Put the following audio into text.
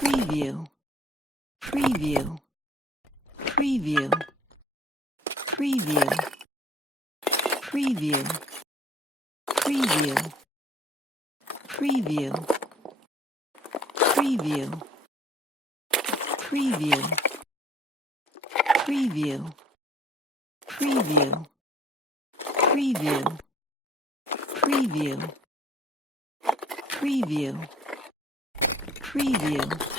preview, preview, preview, preview, preview, preview, preview, preview, preview, preview, preview, preview, preview, preview, preview.